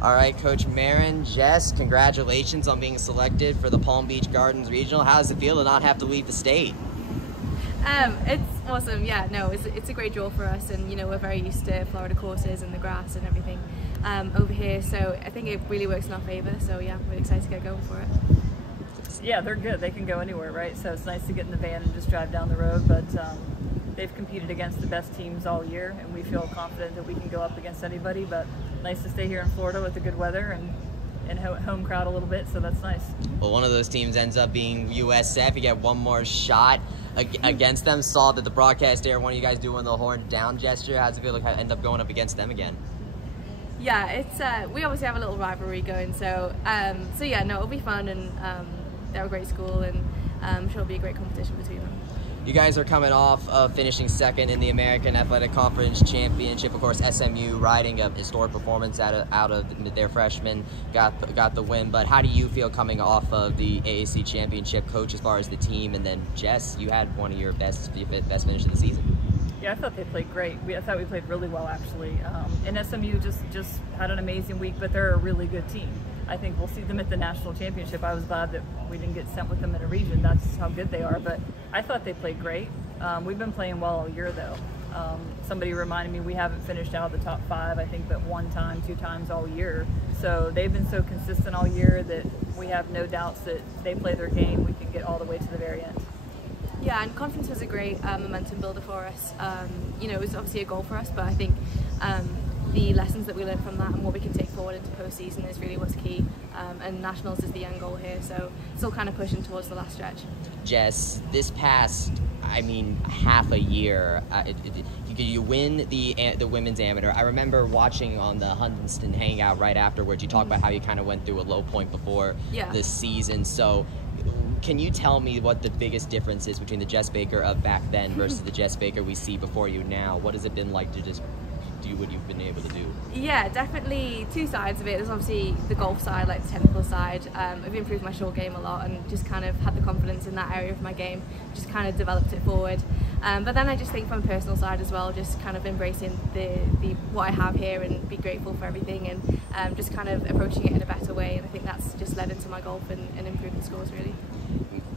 All right, Coach Marron, Jess, congratulations on being selected for the Palm Beach Gardens Regional. How does it feel to not have to leave the state? It's awesome. Yeah, no, it's a great draw for us, and we're very used to Florida courses and the grass and everything over here. So I think it really works in our favor. So yeah, we're excited to get going for it. Yeah, they're good. They can go anywhere, right? So it's nice to get in the van and just drive down the road. But they've competed against the best teams all year, and we feel confident that we can go up against anybody. But nice to stay here in Florida with the good weather and home crowd a little bit, so that's nice. Well, one of those teams ends up being USF. You get one more shot against them. Saw that the broadcast there, one of you guys doing the horn down gesture. How does it feel to end up going up against them again? Yeah, it's we obviously have a little rivalry going, so yeah, no, it'll be fun, and they're a great school, and I'm sure it'll be a great competition between them. You guys are coming off of finishing second in the American Athletic Conference Championship. Of course, SMU riding a historic performance out of their freshmen, got the win. But how do you feel coming off of the AAC Championship, Coach, as far as the team? And then, Jess, you had one of your best finish of the season. Yeah, I thought they played great. I thought we played really well, actually. And SMU just had an amazing week, but they're a really good team. I think we'll see them at the national championship. I was glad that we didn't get sent with them in a region. That's how good they are. But I thought they played great. We've been playing well all year, though. Somebody reminded me we haven't finished out of the top 5, I think, but 1 time, 2 times all year. So they've been so consistent all year that we have no doubts that they play their game. We can get all the way to the very end. Yeah, and conference was a great momentum builder for us. It was obviously a goal for us, but I think the lessons that we learned from that and what we can take forward into postseason is really what's key. And nationals is the end goal here, so still kind of pushing towards the last stretch. Jess, this past, half a year, you win the women's amateur. I remember watching on the Huntston Hangout right afterwards. You talked about how you kind of went through a low point before this season. So can you tell me what the biggest difference is between the Jess Baker of back then versus the Jess Baker we see before you now? What has it been like to just do what you've been able to do? Yeah, definitely 2 sides of it. There's obviously the golf side, like the technical side. I've improved my short game a lot and just kind of had the confidence in that area of my game, just kind of developed it forward. But then I just think from a personal side as well, just kind of embracing the what I have here and be grateful for everything, and just kind of approaching it in a better way. And I think that's just led into my golf and improving scores, really.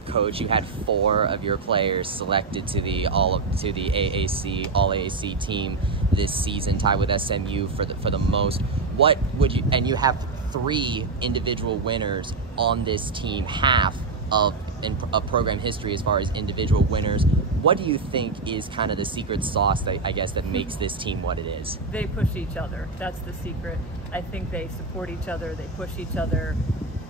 Coach, you had 4 of your players selected to the AAC All AAC team this season, tied with SMU for the most. What would you? And you have 3 individual winners on this team, half of program history as far as individual winners. What do you think is kind of the secret sauce that makes this team what it is? They push each other. That's the secret. I think they support each other. They push each other.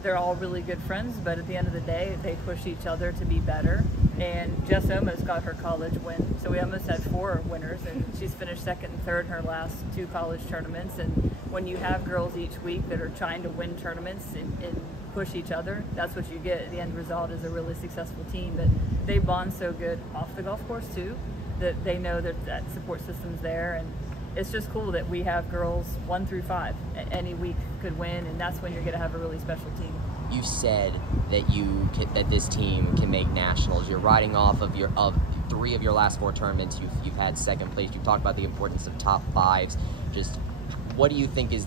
They're all really good friends, but at the end of the day, they push each other to be better. And Jess almost got her college win, so we almost had 4 winners, and she's finished 2nd and 3rd in her last 2 college tournaments. And when you have girls each week that are trying to win tournaments and push each other, that's what you get. The end result is a really successful team. But they bond so good off the golf course too, that they know that support system's there. And it's just cool that we have girls 1 through 5 any week could win, and that's when you're going to have a really special team. You said that this team can make nationals. You're riding off of 3 of your last 4 tournaments. You've had 2nd place. You've talked about the importance of top 5s. Just what do you think is?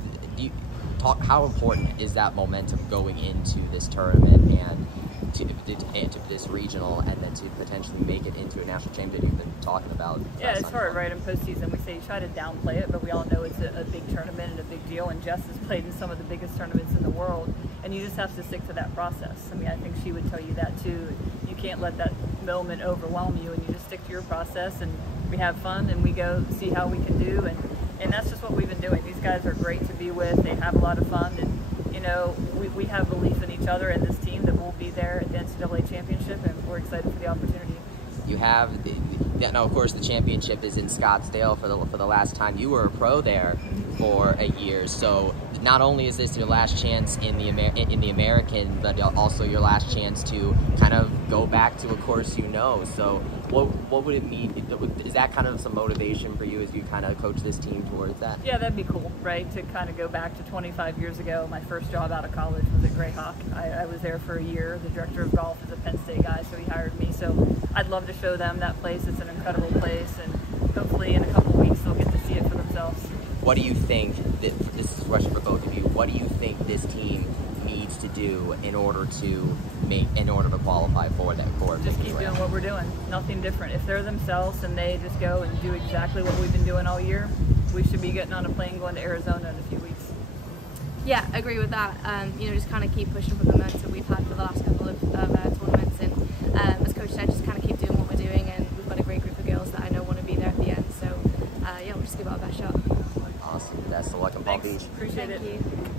How important is that momentum going into this tournament and to this regional, and then to potentially make it into a national championship you've been talking about? Yeah, it's hard, right? In postseason, we say you try to downplay it, but we all know it's a big tournament and a big deal, and Jess has played in some of the biggest tournaments in the world, and you just have to stick to that process. I think she would tell you that too. You can't let that moment overwhelm you, and you just stick to your process, and we have fun, and we go see how we can do, and that's just what we've been doing. These guys are great to be with. They have a lot of fun, and we have belief in each other and this team that we'll be there at the NCAA championship, and we're excited for the opportunity. You have, now of course the championship is in Scottsdale for the last time. You were a pro there for a year, so not only is this your last chance in the American, but also your last chance to kind of go back to a course you know. So what would it mean? Is that kind of some motivation for you as you kind of coach this team towards that? Yeah, that'd be cool, right? To kind of go back to 25 years ago. My first job out of college was at Greyhawk. I was there for a year. The director of golf is a Penn State guy, so he hired me. So I'd love to show them that place. It's an incredible place, and hopefully in a couple weeks they'll get to see it for themselves. What do you think, this is a question for both of you, what do you this team needs to do in order to qualify for that? Just keep doing what we're doing. Nothing different. If they're themselves and they just go and do exactly what we've been doing all year, we should be getting on a plane going to Arizona in a few weeks. Yeah, agree with that. You know, just kind of keep pushing for the momentum we've had for the last couple of tournaments, and as Coach said, just kind of keep doing what we're doing, and we've got a great group of girls that I know want to be there at the end. So yeah, we'll just give it our best shot. Awesome. Best of luck in Palm Thanks. Beach. Appreciate Thank it. you.